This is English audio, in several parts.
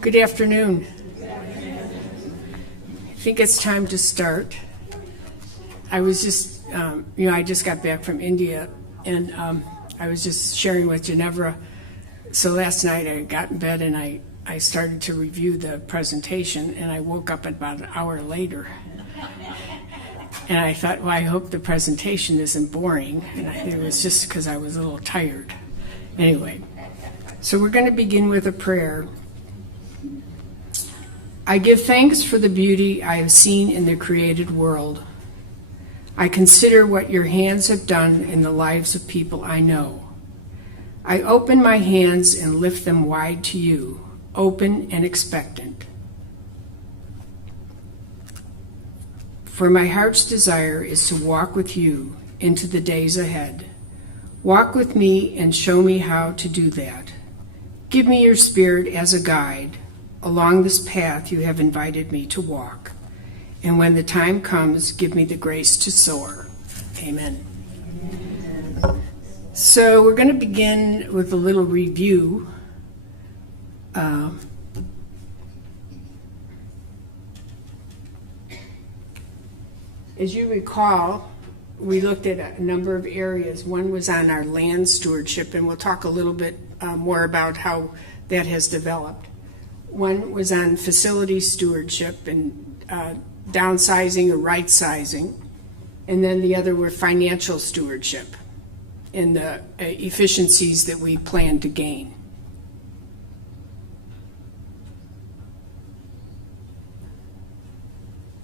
Good afternoon. I think it's time to start. I was just, I just got back from India, and I was just sharing with Ginevra. So last night I got in bed and I started to review the presentation, and I woke up about an hour later. And I thought, well, I hope the presentation isn't boring. And it was just because I was a little tired. Anyway, so we're going to begin with a prayer. I give thanks for the beauty I have seen in the created world. I consider what your hands have done in the lives of people I know. I open my hands and lift them wide to you, open and expectant. For my heart's desire is to walk with you into the days ahead. Walk with me and show me how to do that. Give me your spirit as a guide along this path you have invited me to walk. And when the time comes, give me the grace to soar. Amen. So we're going to begin with a little review. As you recall, we looked at a number of areas. One was on our land stewardship, and we'll talk a little bit more about how that has developed. One was on facility stewardship and downsizing or right-sizing, and then the other were financial stewardship and the efficiencies that we plan to gain.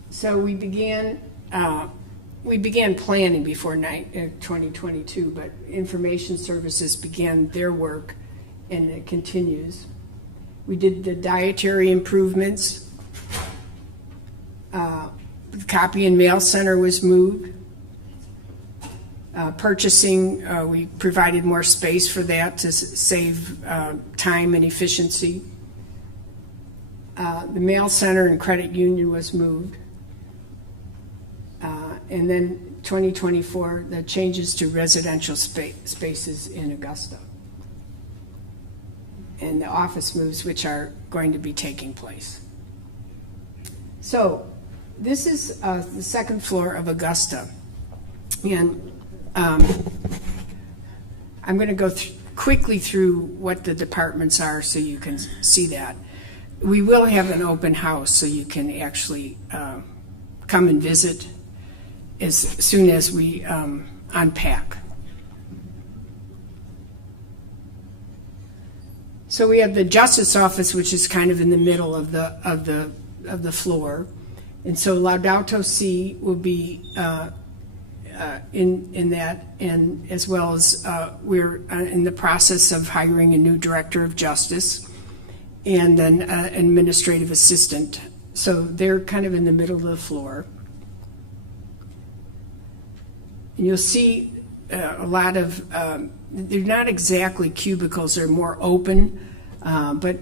So we began planning before 2022, but information services began their work, and it continues. We did the dietary improvements. The copy and mail center was moved. Purchasing, we provided more space for that to save time and efficiency. The mail center and credit union was moved. And then 2024, the changes to residential spaces in Augusta, and the office moves which are going to be taking place. So this is the second floor of Augusta, and I'm going to go quickly through what the departments are so you can see that. We will have an open house so you can actually come and visit as soon as we unpack. So we have the Justice Office, which is kind of in the middle of the floor, and so Laudato Si will be in that, and as well as we're in the process of hiring a new director of justice and then an administrative assistant. So they're kind of in the middle of the floor. And you'll see a lot of, they're not exactly cubicles, they're more open, but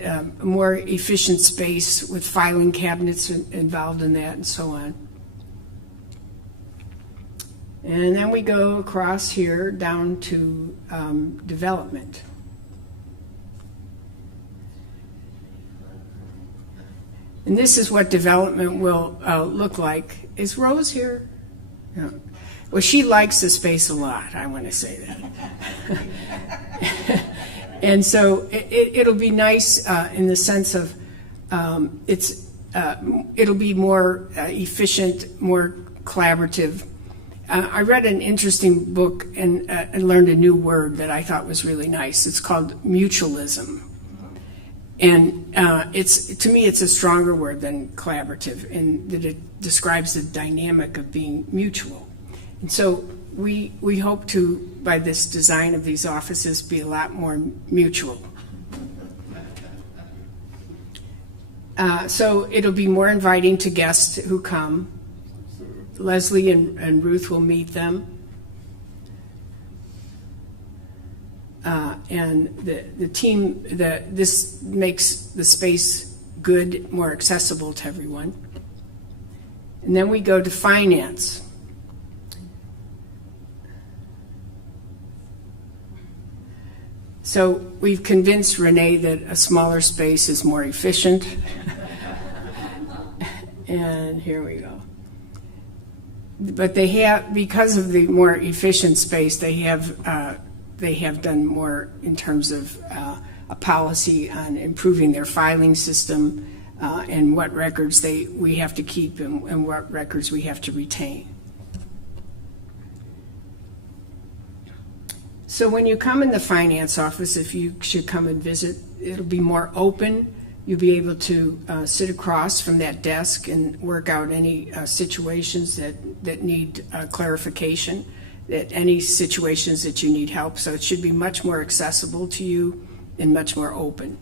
a more efficient space with filing cabinets involved in that and so on. And then we go across here down to development. And this is what development will look like. Is Rose here? No. Well, she likes the space a lot, I want to say that. And so it'll be nice in the sense of it'll be more efficient, more collaborative. I read an interesting book and learned a new word that I thought was really nice. It's called mutualism. And to me, it's a stronger word than collaborative, in that it describes the dynamic of being mutual. And so we hope to, by this design of these offices, be a lot more mutual. So it'll be more inviting to guests who come. Leslie and Ruth will meet them. And the team, this makes the space good, more accessible to everyone. And then we go to finance. So we've convinced Renee that a smaller space is more efficient. And here we go. But they have, because of the more efficient space, they have done more in terms of a policy on improving their filing system and what records we have to keep and what records we have to retain. So when you come in the finance office, if you should come and visit, it'll be more open. You'll be able to sit across from that desk and work out any situations that need clarification, that any situations that you need help. So it should be much more accessible to you and much more open.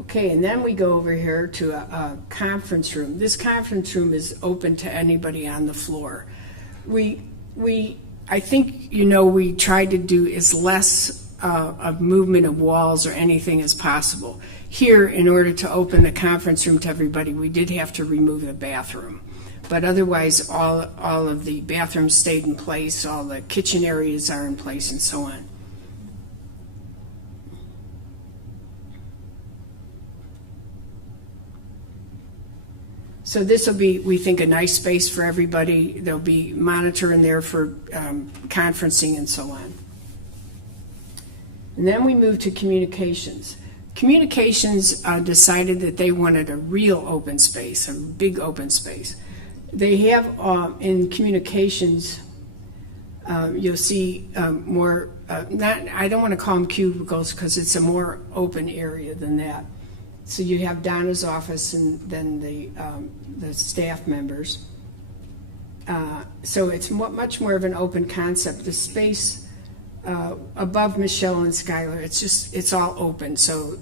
Okay, and then we go over here to a conference room. This conference room is open to anybody on the floor. I think, we try to do as less of movement of walls or anything as possible. Here, in order to open the conference room to everybody, we did have to remove the bathroom. But otherwise, all of the bathrooms stayed in place, all the kitchen areas are in place, and so on. So this will be, we think, a nice space for everybody. There'll be monitor in there for conferencing and so on. And then we move to communications. Communications decided that they wanted a real open space, a big open space. They have in communications, you'll see more, I don't want to call them cubicles because it's a more open area than that. So you have Donna's office and then the staff members. So it's much more of an open concept. The space above Michelle and Skylar, it's all open. So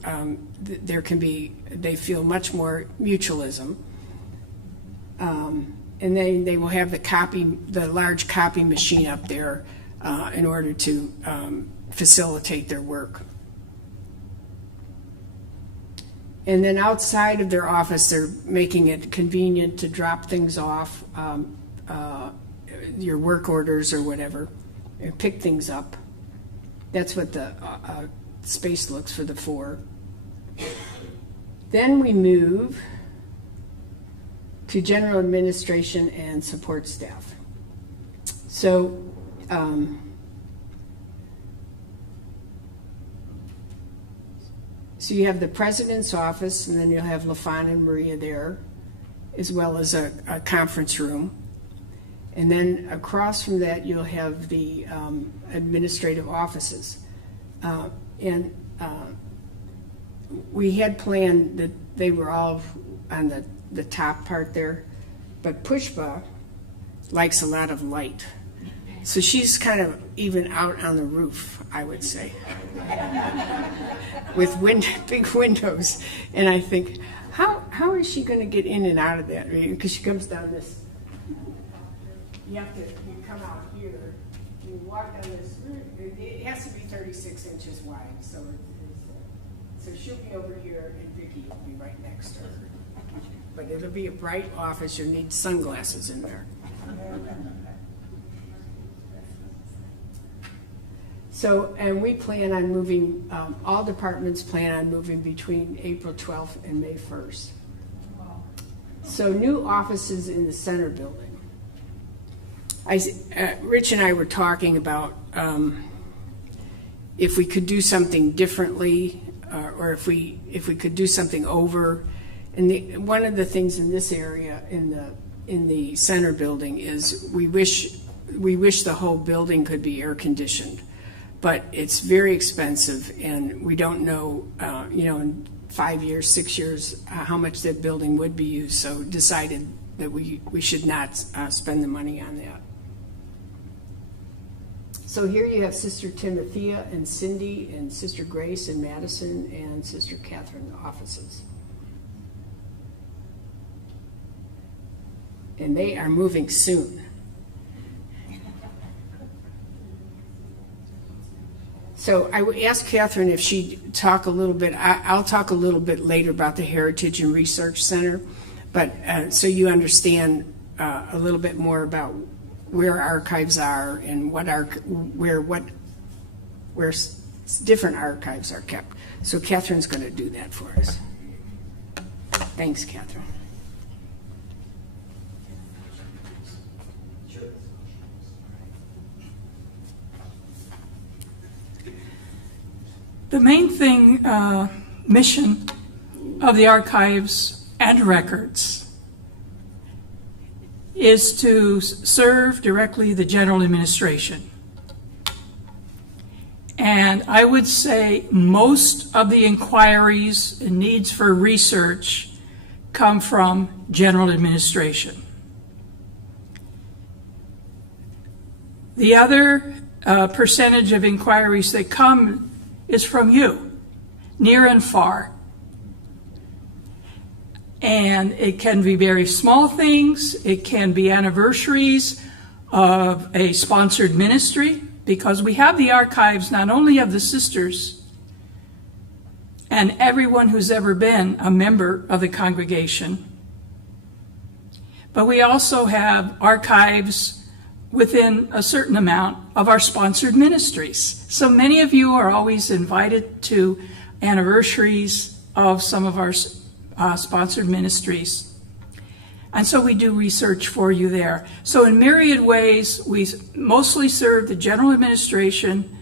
they feel much more mutualism. And they will have the large copy machine up there in order to facilitate their work. And then outside of their office, they're making it convenient to drop things off, your work orders or whatever, or pick things up. That's what the space looks for the four. Then we move to general administration and support staff. So so you have the president's office, and then you'll have LaFawn and Maria there, as well as a conference room. And then across from that, you'll have the administrative offices. We had planned that they were all on the top part there, but Pushpa likes a lot of light. So she's kind of even out on the roof, I would say, with big windows. And I think, how is she going to get in and out of that? Because she comes down this, you come out here, you walk down this, it has to be 36 inches wide. So she'll be over here and Vicki will be right next to her. But it'll be a bright office. You'll need sunglasses in there. So, and we plan on moving, all departments plan on moving between April 12th and May 1st. So new offices in the center building. Rich and I were talking about if we could do something differently, or if we could do something over. And one of the things in this area, in the center building, is we wish the whole building could be air conditioned. But it's very expensive, and we don't know, in 5 years, 6 years, how much that building would be used. So decided that we should not spend the money on that. So here you have Sister Timothea and Cindy and Sister Grace and Madison and Sister Catherine offices. And they are moving soon. So I would ask Catherine if she'd talk a little bit. I'll talk a little bit later about the Heritage and Research Center, But so you understand a little bit more about where archives are and where different archives are kept. So Catherine's going to do that for us. Thanks, Catherine. The main thing, mission of the archives and records is to serve directly the general administration. And I would say most of the inquiries and needs for research come from general administration. The other percentage of inquiries that come is from you, near and far. And it can be very small things. It can be anniversaries of a sponsored ministry, because we have the archives not only of the sisters and everyone who's ever been a member of the congregation, but we also have archives within a certain amount of our sponsored ministries. So many of you are always invited to anniversaries of some of our sponsored ministries. And so we do research for you there. So in myriad ways, we mostly serve the general administration,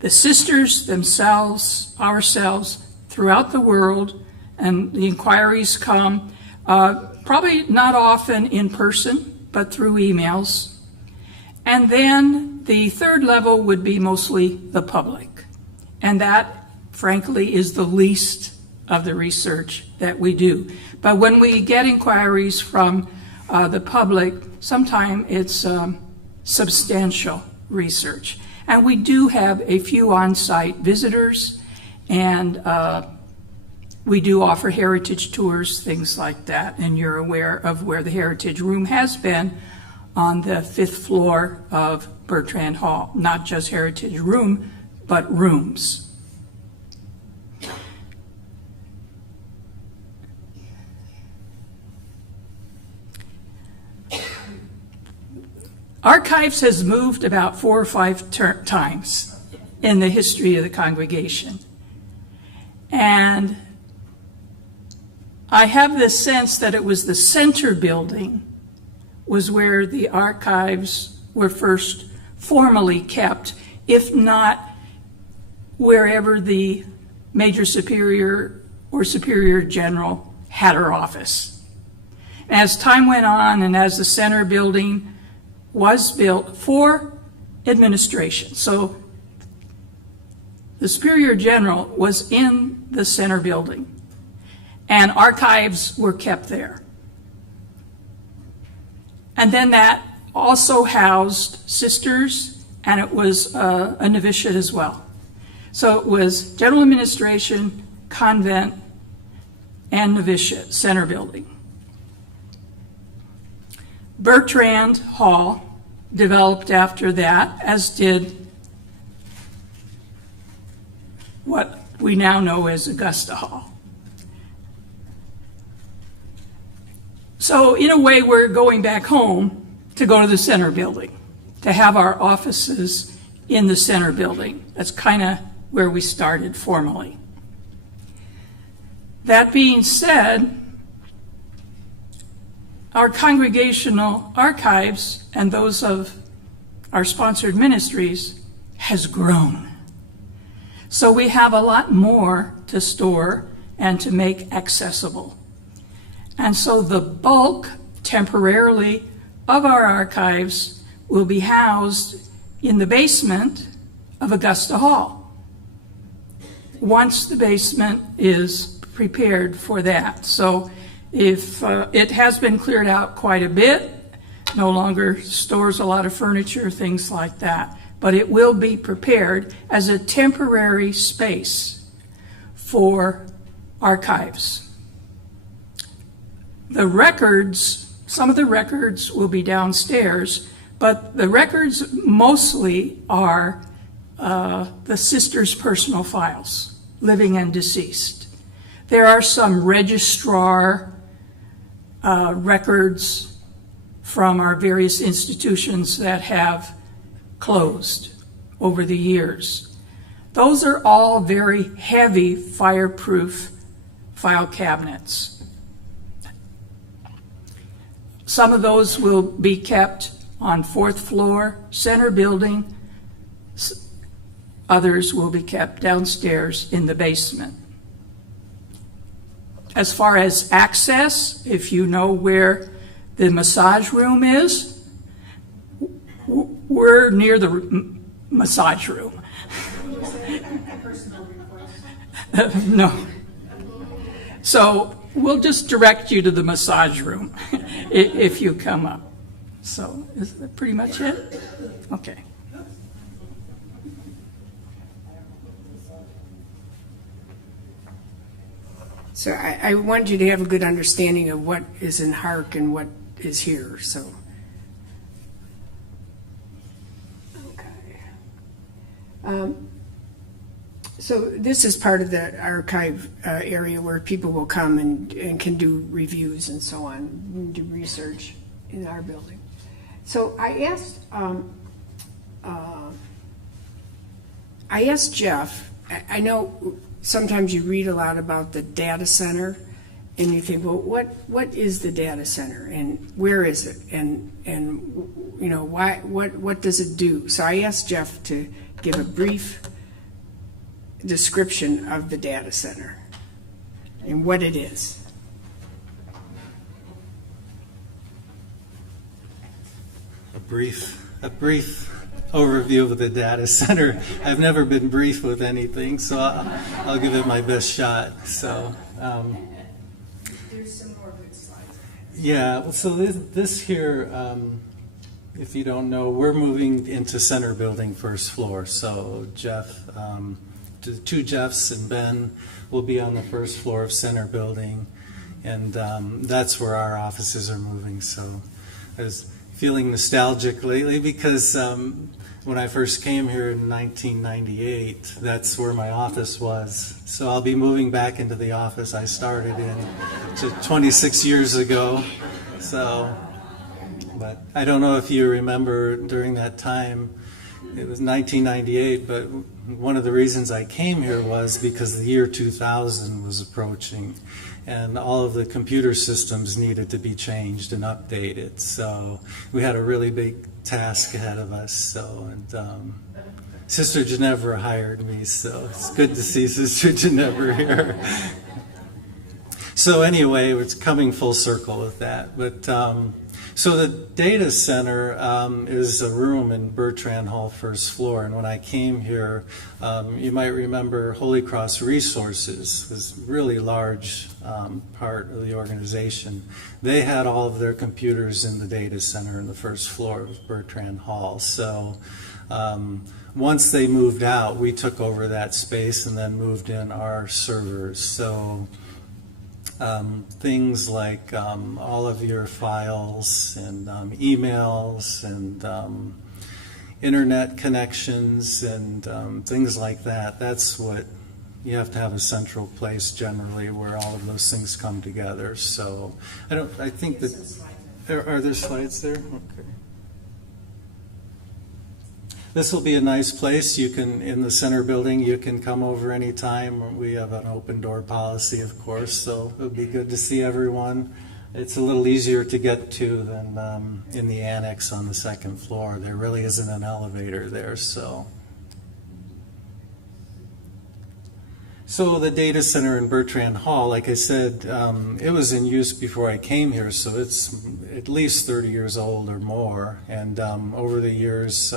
the sisters themselves, ourselves, throughout the world, and the inquiries come, probably not often in person, but through emails. And then the third level would be mostly the public. And that, frankly, is the least of the research that we do. But when we get inquiries from the public, sometimes it's substantial research. And we do have a few on-site visitors, and we do offer heritage tours, things like that, and you're aware of where the Heritage Room has been on the 5th floor of Bertrand Hall. Not just Heritage Room, but rooms. Archives has moved about 4 or 5 times in the history of the congregation. And I have this sense that it was the center building was where the archives were first formally kept, if not wherever the major superior or superior general had her office. As time went on and as the center building was built for administration, so the superior general was in the center building, and archives were kept there. And then that also housed sisters, and it was a novitiate as well. So it was general administration, convent, and novitiate, center building. Bertrand Hall developed after that, as did what we now know as Augusta Hall. So in a way, we're going back home to go to the center building, to have our offices in the center building. That's kind of where we started formally. That being said, our congregational archives and those of our sponsored ministries has grown. So we have a lot more to store and to make accessible. And so the bulk, temporarily, of our archives will be housed in the basement of Augusta Hall, once the basement is prepared for that. So if it has been cleared out quite a bit, no longer stores a lot of furniture, things like that, but it will be prepared as a temporary space for archives. The records, some of the records will be downstairs, but the records mostly are the sisters' personal files, living and deceased. There are some registrar records from our various institutions that have closed over the years. Those are all very heavy fireproof file cabinets. Some of those will be kept on 4th floor, center building. Others will be kept downstairs in the basement. As far as access, if you know where the massage room is, we're near the massage room. No. So we'll just direct you to the massage room if you come up. So is that pretty much it? Okay. So I wanted you to have a good understanding of what is in Hark and what is here, so. Okay. So this is part of the archive area where people will come and can do reviews and so on, do research in our building. So I asked Jeff, I know sometimes you read a lot about the data center and you think, well, what is the data center and where is it? And you know, what does it do? So I asked Jeff to give a brief description of the data center and what it is. A brief overview of the data center. I've never been brief with anything, so I'll give it my best shot. So There's some more good slides. yeah, so this here, if you don't know, we're moving into center building, 1st floor. So Jeff, the 2 Jeffs and Ben will be on the 1st floor of center building, and that's where our offices are moving. So I was feeling nostalgic lately because when I first came here in 1998, that's where my office was. So I'll be moving back into the office I started in 26 years ago. So, but I don't know if you remember during that time, it was 1998, but one of the reasons I came here was because the year 2000 was approaching and all of the computer systems needed to be changed and updated. So we had a really big task ahead of us. So, and Sister Ginevra hired me, so it's good to see Sister Ginevra here. So anyway, it's coming full circle with that. But so the data center is a room in Bertrand Hall, 1st floor. And when I came here, you might remember Holy Cross Resources was a really large part of the organization. They had all of their computers in the data center in the 1st floor of Bertrand Hall. So once they moved out, we took over that space and then moved in our servers. So things like all of your files and emails and internet connections and things like that. That's what you have to have, a central place generally where all of those things come together. So I think that are there slides there? Okay. This will be a nice place. You can, in the center building, you can come over anytime. We have an open door policy, of course, so it'll be good to see everyone. It's a little easier to get to than in the annex on the 2nd floor. There really isn't an elevator there, so. So the data center in Bertrand Hall, like I said, it was in use before I came here, so it's at least 30 years old or more. And over the years,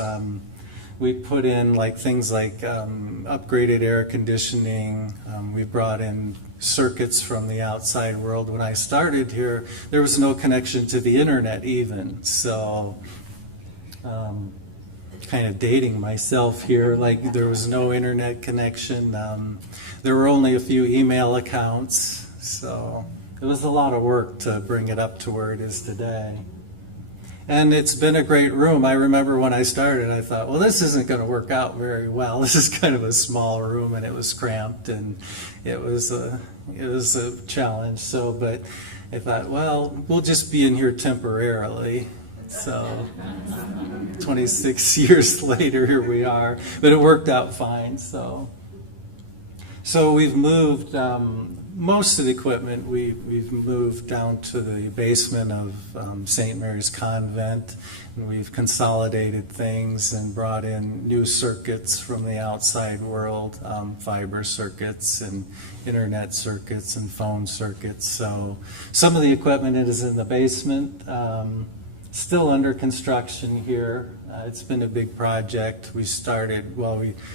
we put in things like upgraded air conditioning. We brought in circuits from the outside world. When I started here, there was no connection to the internet even. So kind of dating myself here, like there was no internet connection. There were only a few email accounts. So it was a lot of work to bring it up to where it is today. And it's been a great room. I remember when I started, I thought, well, this isn't going to work out very well. This is kind of a small room, and it was cramped, and it was a challenge. So, but I thought, well, we'll just be in here temporarily. So 26 years later, here we are. But it worked out fine. So we've moved most of the equipment. We've moved down to the basement of St. Mary's Convent. And we've consolidated things and brought in new circuits from the outside world, fiber circuits and internet circuits and phone circuits. So some of the equipment is in the basement. Still under construction here. It's been a big project. We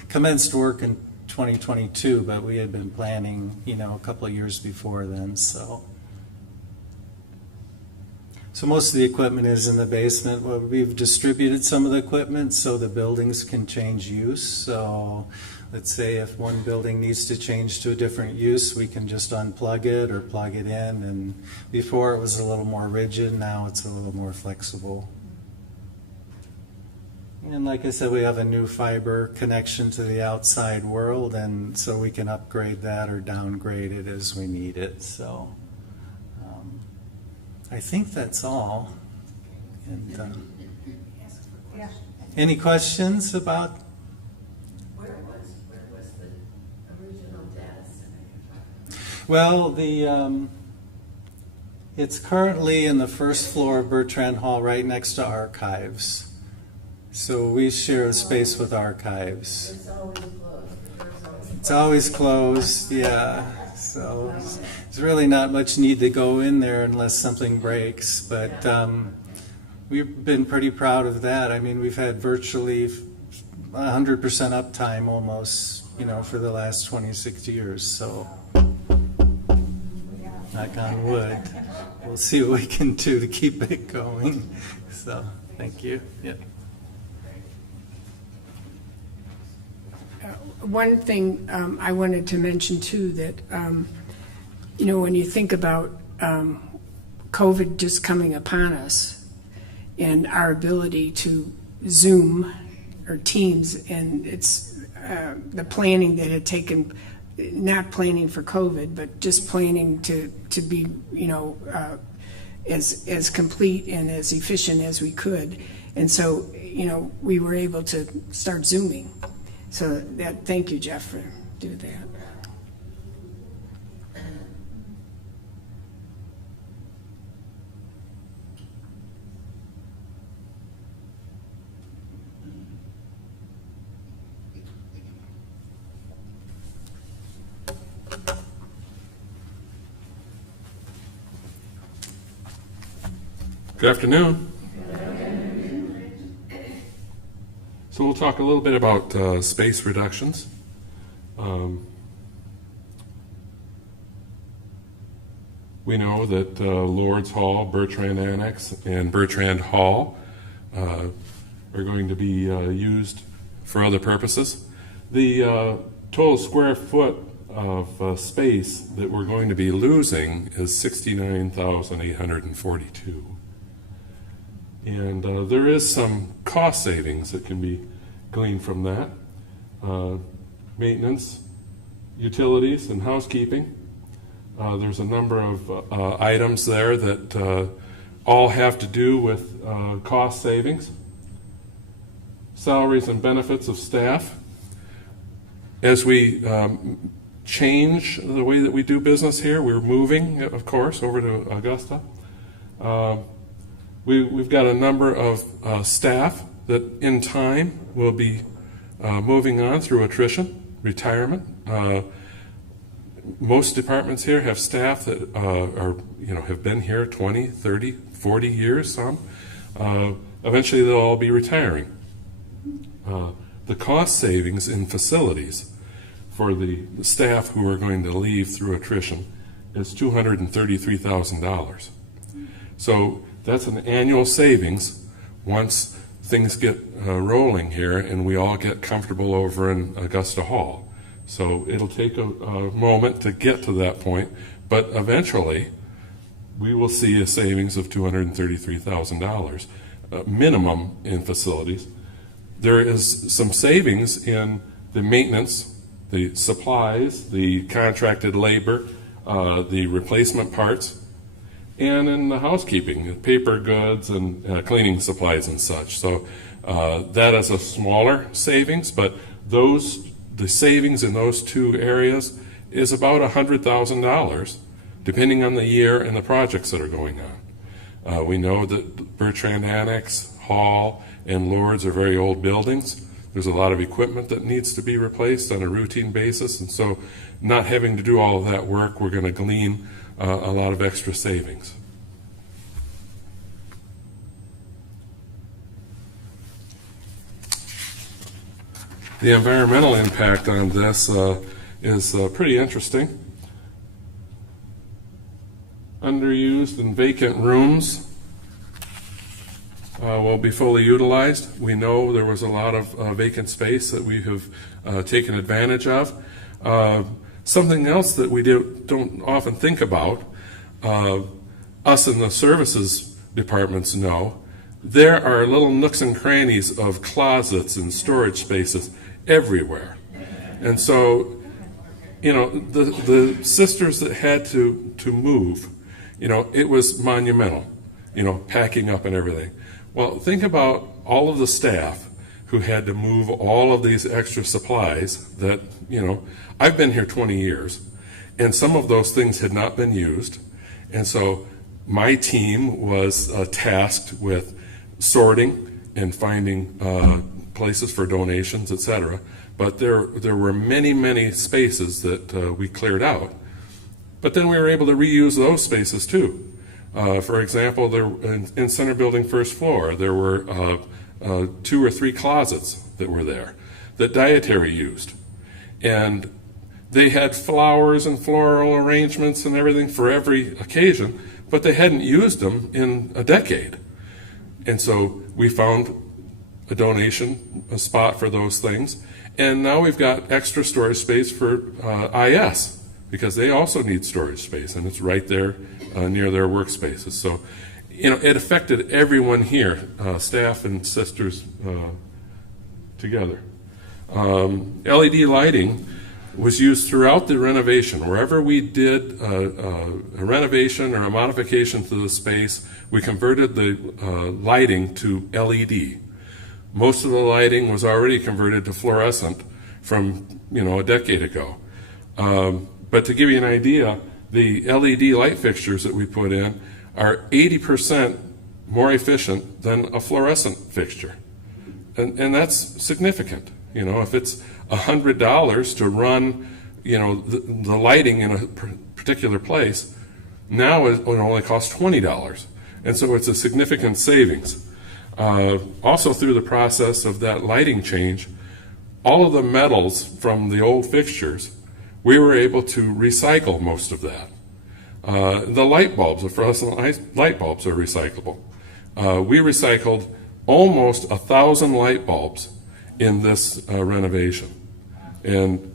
commenced work in 2022, but we had been planning, a couple of years before then. So most of the equipment is in the basement. Well, we've distributed some of the equipment so the buildings can change use. So let's say if one building needs to change to a different use, we can just unplug it or plug it in. And before it was a little more rigid, now it's a little more flexible. And like I said, we have a new fiber connection to the outside world, and so we can upgrade that or downgrade it as we need it. So I think that's all. And any questions about? Where was the original data center? Well, it's currently in the first floor of Bertrand Hall, right next to Archives. So we share a space with Archives. It's always closed. It's always closed, yeah. So there's really not much need to go in there unless something breaks. But we've been pretty proud of that. I mean, we've had virtually 100% uptime almost, for the last 26 years. So knock on wood. We'll see what we can do to keep it going. So thank you. Yeah. One thing I wanted to mention too, that when you think about COVID just coming upon us and our ability to Zoom or Teams, and it's the planning that had taken, not planning for COVID, but just planning to be as complete and as efficient as we could. And so we were able to start Zooming. So thank you, Jeff, for doing that. Good afternoon. So we'll talk a little bit about space reductions. We know that Lord's Hall, Bertrand Annex, and Bertrand Hall are going to be used for other purposes. The total square foot of space that we're going to be losing is 69,842. And there is some cost savings that can be gleaned from that. Maintenance, utilities, and housekeeping. There's a number of items there that all have to do with cost savings. Salaries and benefits of staff. As we change the way that we do business here, we're moving, of course, over to Augusta. We've got a number of staff that in time will be moving on through attrition, retirement. Most departments here have staff that have been here 20, 30, 40 years, some. Eventually they'll all be retiring. The cost savings in facilities for the staff who are going to leave through attrition is $233,000. So that's an annual savings once things get rolling here and we all get comfortable over in Augusta Hall. So it'll take a moment to get to that point, but eventually we will see a savings of $233,000 minimum in facilities. There is some savings in the maintenance, the supplies, the contracted labor, the replacement parts. and in the housekeeping, paper goods and cleaning supplies and such. So that is a smaller savings, but the savings in those two areas is about $100,000, depending on the year and the projects that are going on. We know that Bertrand Annex, Hall, and Lords are very old buildings. There's a lot of equipment that needs to be replaced on a routine basis, and so not having to do all of that work, we're going to glean a lot of extra savings. The environmental impact on this is pretty interesting. Underused and vacant rooms will be fully utilized. We know there was a lot of vacant space that we have taken advantage of. Something else that we don't often think about, us in the services departments know, there are little nooks and crannies of closets and storage spaces everywhere. And so, the sisters that had to move, it was monumental, packing up and everything. Well, think about all of the staff who had to move all of these extra supplies that, I've been here 20 years, and some of those things had not been used. And so my team was tasked with sorting and finding places for donations, etc. But there were many, many spaces that we cleared out. But then we were able to reuse those spaces too. For example, in Center Building first floor, there were 2 or 3 closets that were there that dietary used. And they had flowers and floral arrangements and everything for every occasion, but they hadn't used them in a decade. And so we found a donation, a spot for those things, and now we've got extra storage space for IS, because they also need storage space, and it's right there near their workspaces. So, it affected everyone here, staff and sisters together. LED lighting was used throughout the renovation. Wherever we did a renovation or a modification to the space, we converted the lighting to LED. Most of the lighting was already converted to fluorescent from, a decade ago. But to give you an idea, the LED light fixtures that we put in are 80% more efficient than a fluorescent fixture. And that's significant. If it's $100 to run, the lighting in a particular place, now it will only cost $20. And so it's a significant savings. Also through the process of that lighting change, all of the metals from the old fixtures, we were able to recycle most of that. The light bulbs, the fluorescent light bulbs are recyclable. We recycled almost 1,000 light bulbs in this renovation. And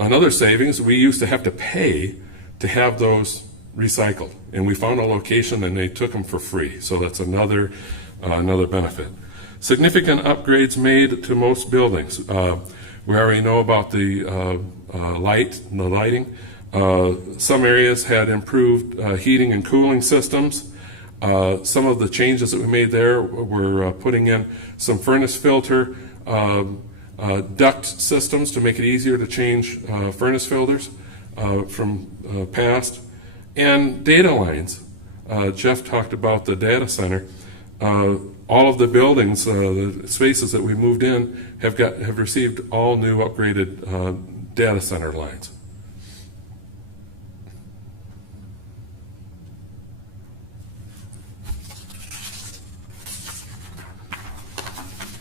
another savings, we used to have to pay to have those recycled. And we found a location and they took them for free. So that's another benefit. Significant upgrades made to most buildings. We already know about the lighting. Some areas had improved heating and cooling systems. Some of the changes that we made there were putting in some furnace filter duct systems to make it easier to change furnace filters from past, and data lines. Jeff talked about the data center. All of the buildings, the spaces that we moved in, have received all new upgraded data center lines.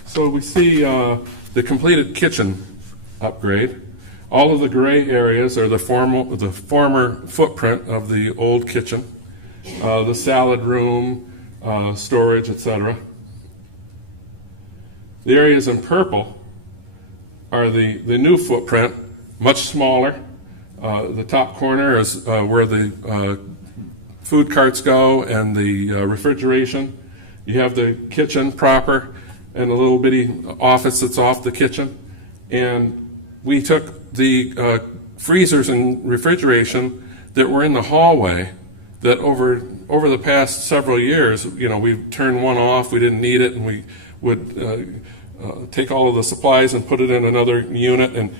So we see the completed kitchen upgrade. All of the gray areas are the former footprint of the old kitchen, the salad room, storage, etc. The areas in purple are the new footprint, much smaller. The top corner is where the food carts go and the refrigeration. You have the kitchen proper and a little bitty office that's off the kitchen. And we took the freezers and refrigeration that were in the hallway that over the past several years, we turned one off, we didn't need it, and we would take all of the supplies and put it in another unit. And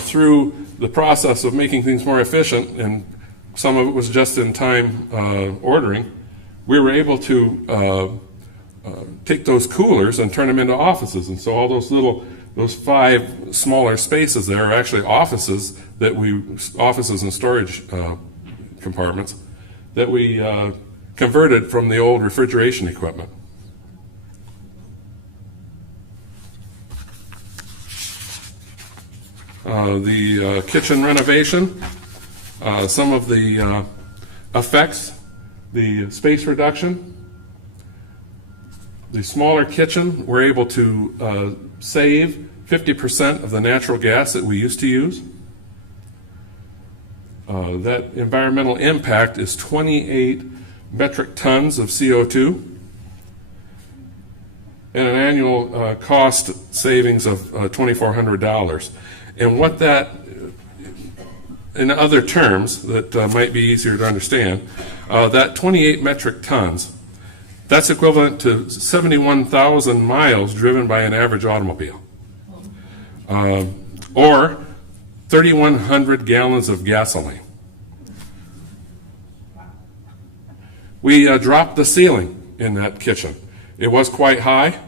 through the process of making things more efficient, and some of it was just in time ordering, we were able to take those coolers and turn them into offices. And so all those 5 smaller spaces there are actually offices and storage compartments that we converted from the old refrigeration equipment. The kitchen renovation, some of the effects, the space reduction. The smaller kitchen, we're able to save 50% of the natural gas that we used to use. That environmental impact is 28 metric tons of CO2 and an annual cost savings of $2,400. And what that, in other terms that might be easier to understand, that 28 metric tons, that's equivalent to 71,000 miles driven by an average automobile, or 3,100 gallons of gasoline. We dropped the ceiling in that kitchen. It was quite high.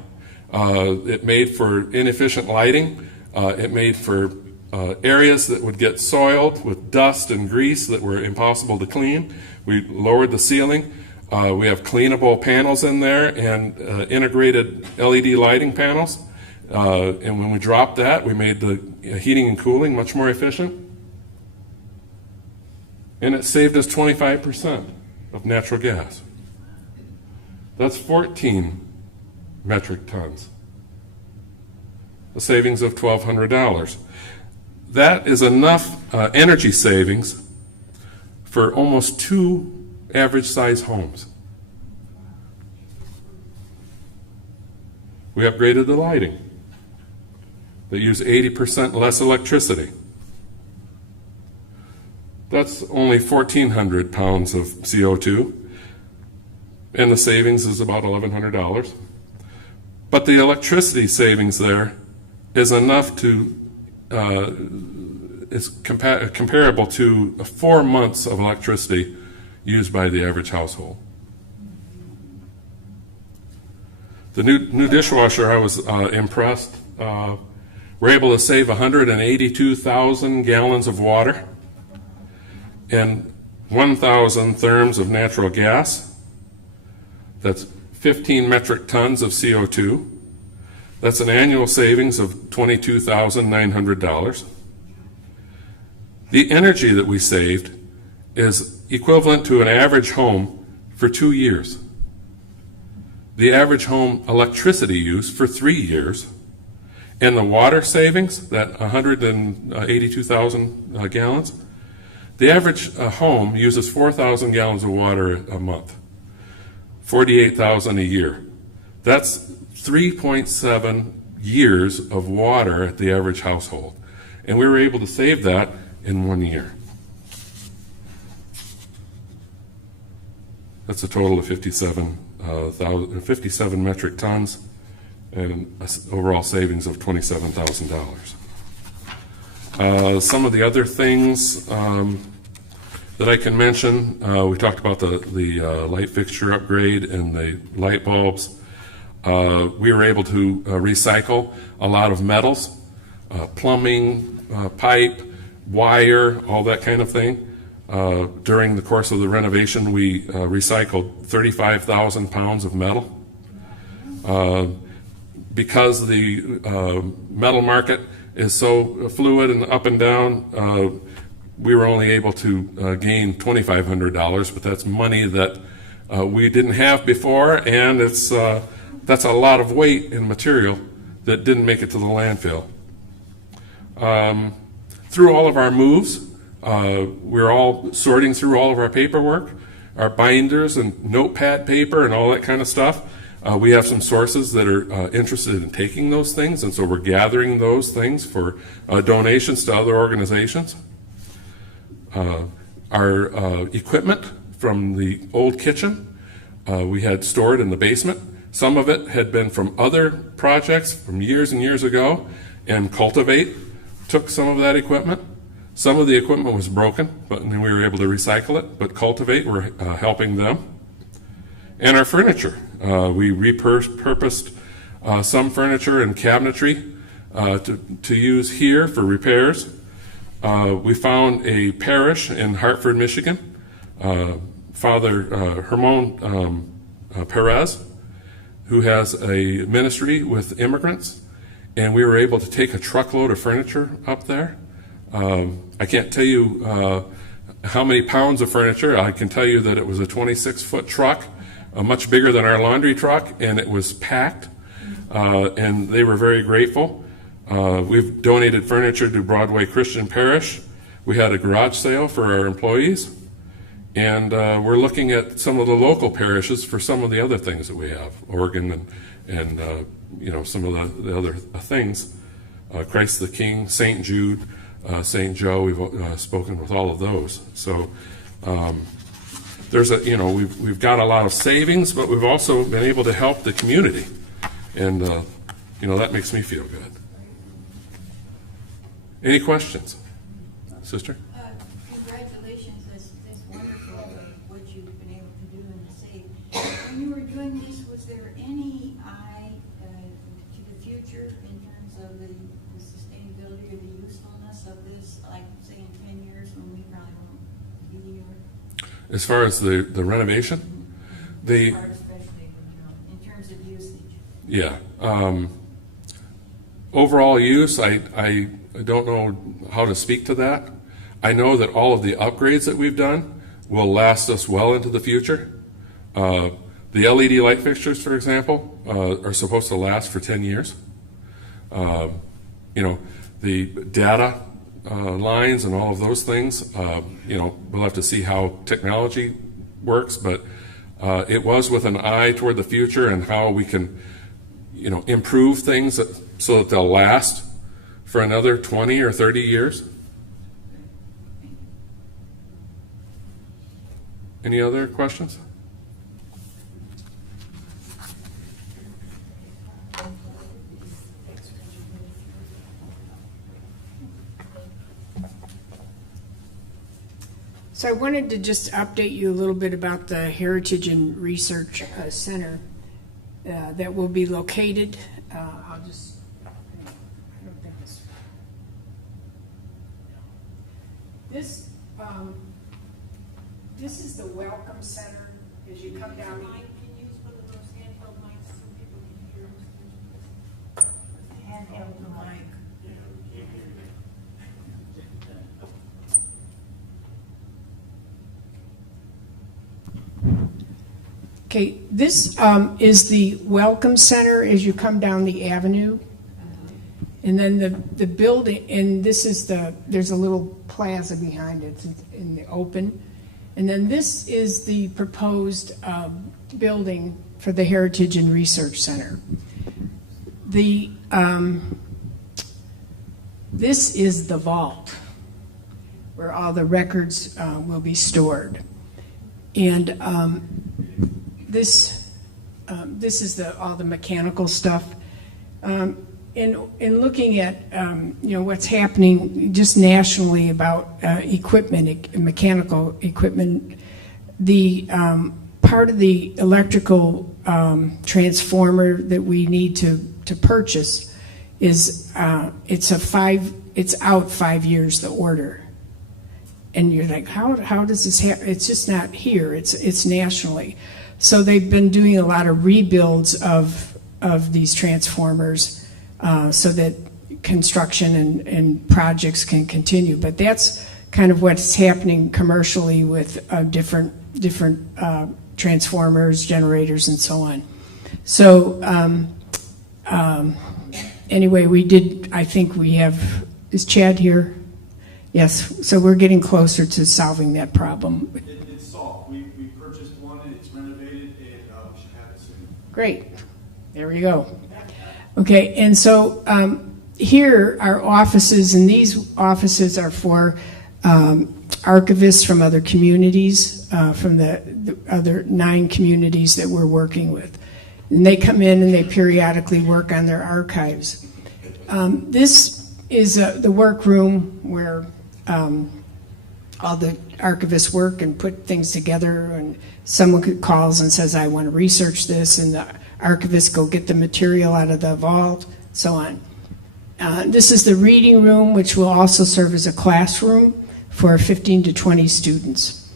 It made for inefficient lighting. It made for areas that would get soiled with dust and grease that were impossible to clean. We lowered the ceiling. We have cleanable panels in there and integrated LED lighting panels. And when we dropped that, we made the heating and cooling much more efficient. And it saved us 25% of natural gas. That's 14 metric tons. A savings of $1,200. That is enough energy savings for almost 2 average size homes. We upgraded the lighting. They use 80% less electricity. That's only 1,400 pounds of CO2, and the savings is about $1,100. But the electricity savings there is enough to, it's comparable to 4 months of electricity used by the average household. The new dishwasher, I was impressed. We're able to save 182,000 gallons of water and 1,000 therms of natural gas. That's 15 metric tons of CO2. That's an annual savings of $22,900. The energy that we saved is equivalent to an average home for 2 years. The average home electricity use for 3 years, and the water savings, that 182,000 gallons, the average home uses 4,000 gallons of water a month, 48,000 a year. That's 3.7 years of water at the average household. And we were able to save that in 1 year. That's a total of 57 metric tons and an overall savings of $27,000. Some of the other things that I can mention, we talked about the light fixture upgrade and the light bulbs. We were able to recycle a lot of metals, plumbing, pipe, wire, all that kind of thing. During the course of the renovation, we recycled 35,000 pounds of metal. Because the metal market is so fluid and up and down, we were only able to gain $2,500, but that's money that we didn't have before, and that's a lot of weight in material that didn't make it to the landfill. Through all of our moves, we're all sorting through all of our paperwork, our binders and notepad paper and all that kind of stuff. We have some sources that are interested in taking those things, and so we're gathering those things for donations to other organizations. Our equipment from the old kitchen. We had stored in the basement. Some of it had been from other projects from years and years ago, and Cultivate took some of that equipment. Some of the equipment was broken, but then we were able to recycle it, but Cultivate were helping them. And our furniture. We repurposed some furniture and cabinetry to use here for repairs. We found a parish in Hartford, Michigan, Father Hermon Perez, who has a ministry with immigrants, and we were able to take a truckload of furniture up there. I can't tell you how many pounds of furniture. I can tell you that it was a 26-foot truck, much bigger than our laundry truck, and it was packed, and they were very grateful. We've donated furniture to Broadway Christian Parish. We had a garage sale for our employees, and we're looking at some of the local parishes for some of the other things that we have, Oregon and some of the other things. Christ the King, St. Jude, St. Joe. We've spoken with all of those. So there's we've got a lot of savings, but we've also been able to help the community, and that makes me feel good. Any questions, sister? Congratulations, that's wonderful what you've been able to do and to save. When you were doing this, was there any eye to the future in terms of the sustainability or the usefulness of this, like say in 10 years when we probably won't be here? As far as the renovation, Especially, in terms of usage. yeah. Overall use, I don't know how to speak to that. I know that all of the upgrades that we've done will last us well into the future. The LED light fixtures, for example, are supposed to last for 10 years. The data lines and all of those things, we'll have to see how technology works, but it was with an eye toward the future and how we can, improve things so that they'll last for another 20 or 30 years. Any other questions? So I wanted to just update you a little bit about the Heritage and Research Center that will be located. I don't think this is the Welcome Center as you come down. Can you use one of those handheld mics so people can hear? Handheld mic. Okay, this is the Welcome Center as you come down the avenue. And then the building, and there's a little plaza behind it in the open. And then this is the proposed building for the Heritage and Research Center. This is the vault where all the records will be stored. And this is all the mechanical stuff. In looking at what's happening just nationally about equipment, mechanical equipment, the part of the electrical transformer that we need to purchase is it's out 5 years, the order. And you're like, how does this happen? It's just not here. It's nationally. So they've been doing a lot of rebuilds of these transformers so that construction and projects can continue. But that's kind of what's happening commercially with different transformers, generators, and so on. So anyway, I think we have, is Chad here? Yes, so we're getting closer to solving that problem. It's solved. We purchased one, and it's renovated, and we should have it soon. Great. There we go. Okay, and so here are offices, and these offices are for archivists from other communities, from the other 9 communities that we're working with. And they come in and they periodically work on their archives. This is the workroom where all the archivists work and put things together, and someone calls and says, I want to research this, and the archivists go get the material out of the vault, so on. This is the reading room, which will also serve as a classroom for 15 to 20 students.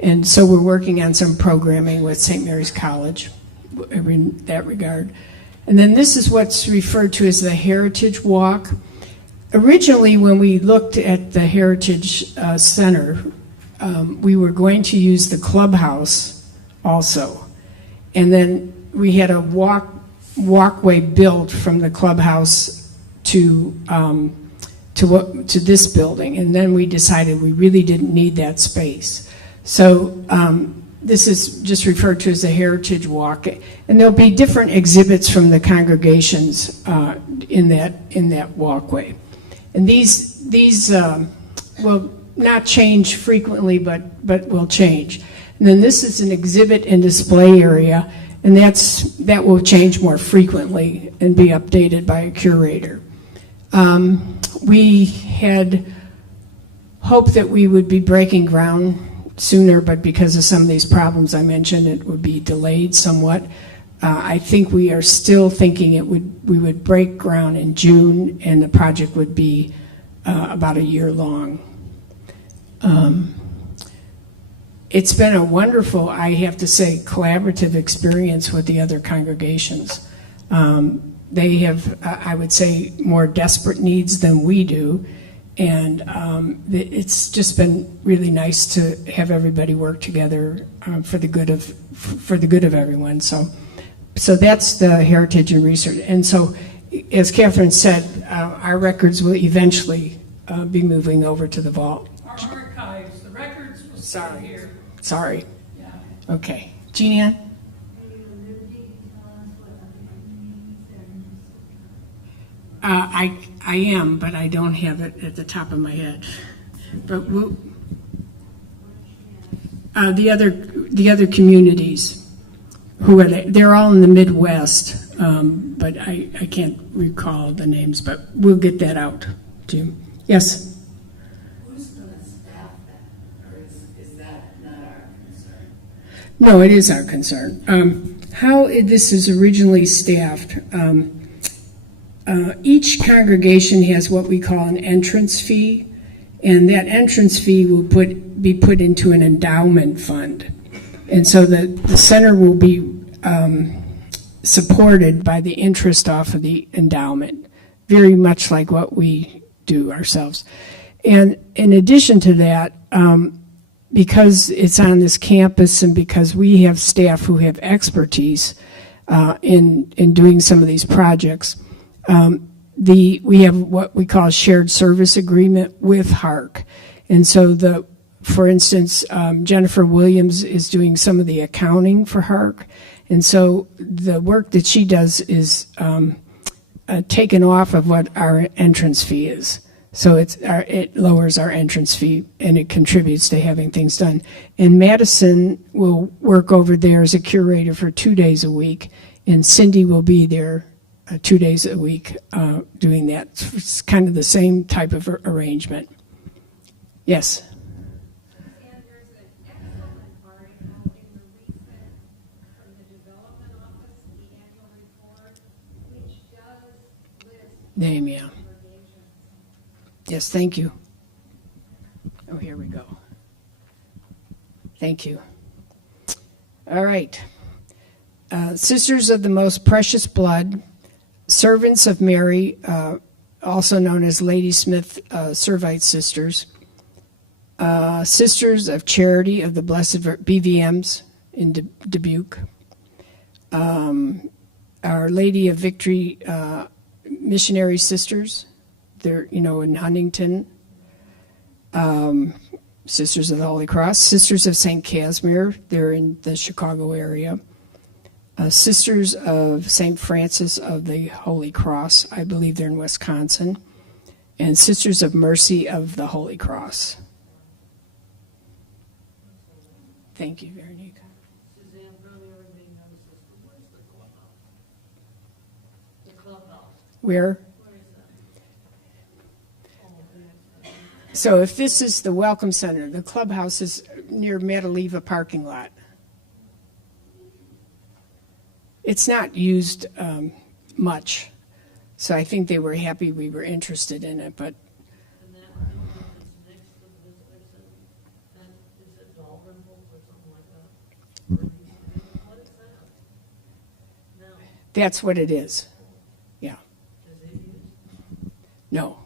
And so we're working on some programming with St. Mary's College in that regard. And then this is what's referred to as the Heritage Walk. Originally, when we looked at the Heritage Center, we were going to use the clubhouse also. And then we had a walkway built from the clubhouse to this building, and then we decided we really didn't need that space. So this is just referred to as the Heritage Walk, and there'll be different exhibits from the congregations in that walkway. And these will not change frequently, but will change. And then this is an exhibit and display area, and that will change more frequently and be updated by a curator. We had hoped that we would be breaking ground sooner, but because of some of these problems I mentioned, it would be delayed somewhat. I think we are still thinking we would break ground in June, and the project would be about a year long. It's been a wonderful, I have to say, collaborative experience with the other congregations. They have, I would say, more desperate needs than we do, and it's just been really nice to have everybody work together for the good of everyone. So that's the heritage and research. And so, as Catherine said, our records will eventually be moving over to the vault. Our archives, the records will stay here. Sorry. Yeah. Okay. Jean Ann? I am, but I don't have it at the top of my head. But the other communities, who are they? They're all in the Midwest, but I can't recall the names. But we'll get that out to you. Yes. Who's going to staff that, or is that not our concern? No, it is our concern. How this is originally staffed. Each congregation has what we call an entrance fee, and that entrance fee will be put into an endowment fund. And so the center will be supported by the interest off of the endowment, very much like what we do ourselves. And in addition to that, because it's on this campus and because we have staff who have expertise in doing some of these projects, we have what we call a shared service agreement with HARC. And so for instance, Jennifer Williams is doing some of the accounting for HARC. And so the work that she does is taken off of what our entrance fee is. So it lowers our entrance fee, and it contributes to having things done. And Madison will work over there as a curator for 2 days a week, and Cindy will be there 2 days a week doing that. It's kind of the same type of arrangement. Yes? And there's an excellent article in the recent, from the Development Office, the annual report, which does list Name, yeah. congregations. Yes, thank you. Oh, here we go. Thank you. All right. Sisters of the Most Precious Blood, Servants of Mary, also known as Ladysmith Servite Sisters, Sisters of Charity of the Blessed BVMs in Dubuque, Our Lady of Victory Missionary Sisters, they're in Huntington, Sisters of the Holy Cross, Sisters of St. Casimir, they're in the Chicago area. Sisters of St. Francis of the Holy Cross, I believe they're in Wisconsin, and Sisters of Mercy of the Holy Cross. Thank you, Veronique. Suzanne, probably everybody knows this, but where's the clubhouse? The clubhouse, Where? where is that? Oh, So if this is the Welcome Center, the clubhouse is near Mataliva parking lot. It's not used much, so I think they were happy we were interested in it, but and that building that's next to the visitor center, that, is it Dalrymple or something like that? Or what is that? No, that's what it is. Yeah. is it used? No.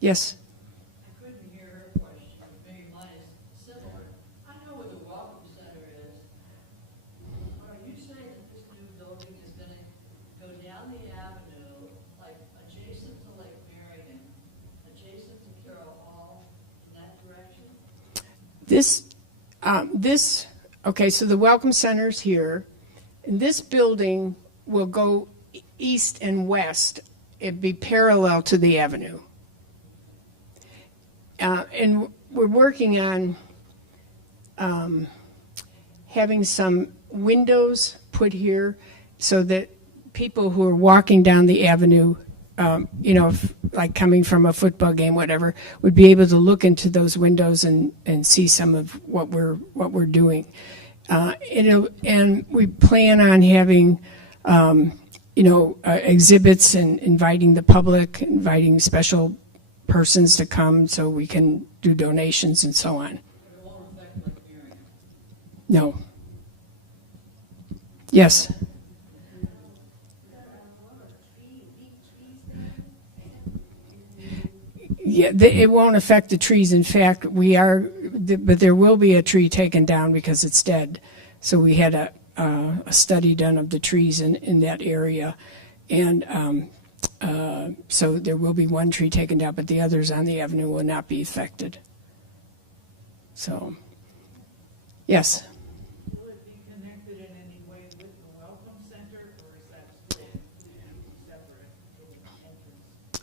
Yes? I couldn't hear her question, maybe mine is similar. I know where the Welcome Center is. Are you saying that this new building is gonna go down the avenue, like adjacent to Lake Marion, adjacent to Carroll Hall, in that direction? Okay, so the Welcome Center's here, and this building will go east and west. It'd be parallel to the avenue. And we're working on having some windows put here so that people who are walking down the avenue, like coming from a football game, whatever, would be able to look into those windows and see some of what we're doing. And we plan on having, exhibits and inviting the public, inviting special persons to come so we can do donations and so on. It won't affect Lake Marion. No. Yes. Yeah, it won't affect the trees. In fact, but there will be a tree taken down because it's dead. So we had a study done of the trees in that area, and so there will be one tree taken down, but the others on the avenue will not be affected. So, yes. Will it be connected in any way with the Welcome Center, or is that still separate entrance?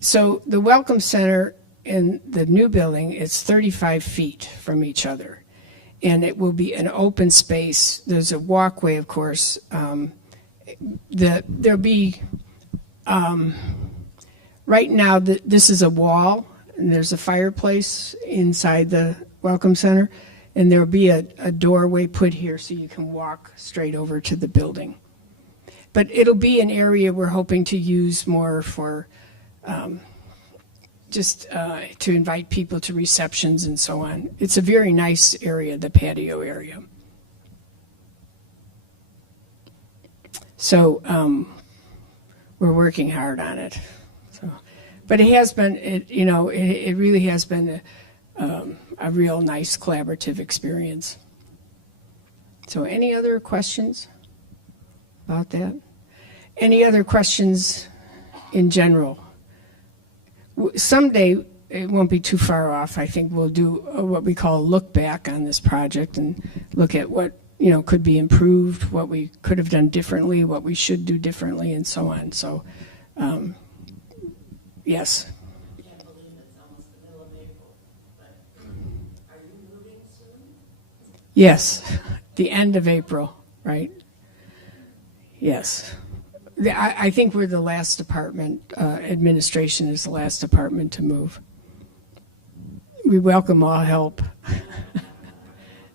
So the Welcome Center in the new building is 35 feet from each other, and it will be an open space. There's a walkway, of course. There'll be right now. This is a wall, and there's a fireplace inside the Welcome Center, and there'll be a doorway put here so you can walk straight over to the building. But it'll be an area we're hoping to use more for. Just to invite people to receptions and so on. It's a very nice area, the patio area. So we're working hard on it. So, but it has been, it really has been a real nice collaborative experience. So any other questions about that? Any other questions in general? Someday, it won't be too far off. I think we'll do what we call a look back on this project and look at what could be improved, what we could have done differently, what we should do differently, and so on. So, yes. I can't believe it's almost the middle of April, but are you moving soon? Yes, the end of April, right? Yes. I think we're the last department, administration is the last department to move. We welcome all help.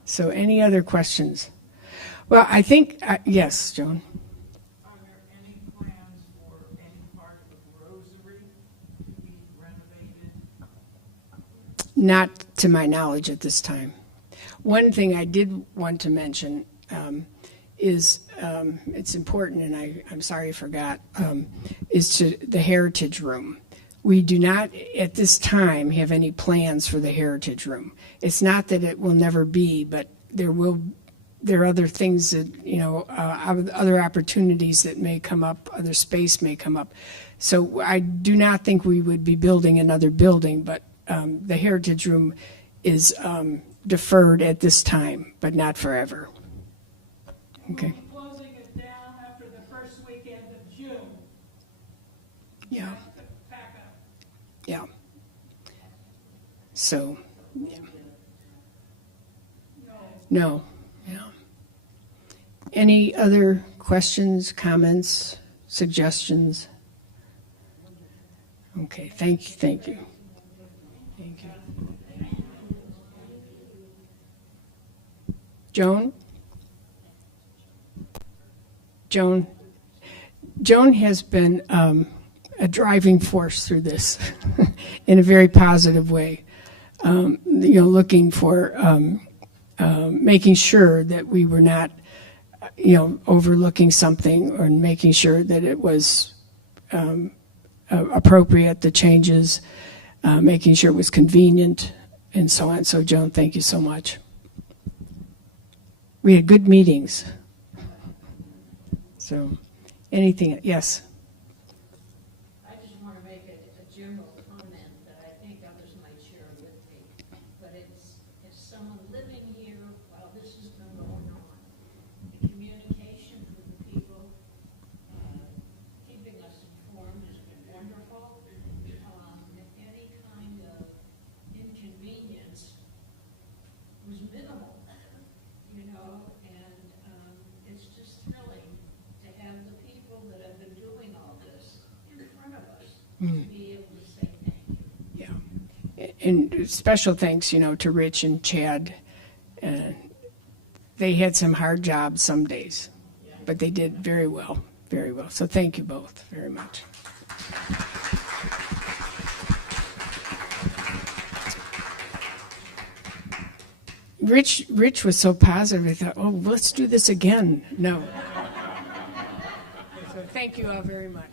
So any other questions? Well, I think, yes, Joan? Are there any plans for any part of the Rosary to be renovated? Not to my knowledge at this time. One thing I did want to mention is it's important, and I'm sorry I forgot, is to the Heritage Room. We do not, at this time, have any plans for the Heritage Room. It's not that it will never be, but there are other things that, other opportunities that may come up, other space may come up. So I do not think we would be building another building, but the Heritage Room is deferred at this time, but not forever. Okay. We'll be closing it down after the first weekend of June. Yeah. Pack up. Yeah. So, yeah. No, yeah. Any other questions, comments, suggestions? Okay, thank you, thank you. Thank you. Joan? Joan has been a driving force through this in a very positive way. Looking for making sure that we were not, overlooking something, or making sure that it was appropriate, the changes, making sure it was convenient, and so on. So, Joan, thank you so much. We had good meetings. So, anything, yes? I just want to make a general comment that I think others might share with me. But it's, as someone living here while this has been going on, the communication with the people, keeping us informed has been wonderful. Any kind of inconvenience was minimal, and it's just thrilling to have the people that have been doing all this in front of us to be able to say thank you. Yeah. And special thanks, to Rich and Chad. They had some hard jobs some days, but they did very well, very well. So thank you both very much. Rich was so positive. I thought, oh, let's do this again. No. So thank you all very much.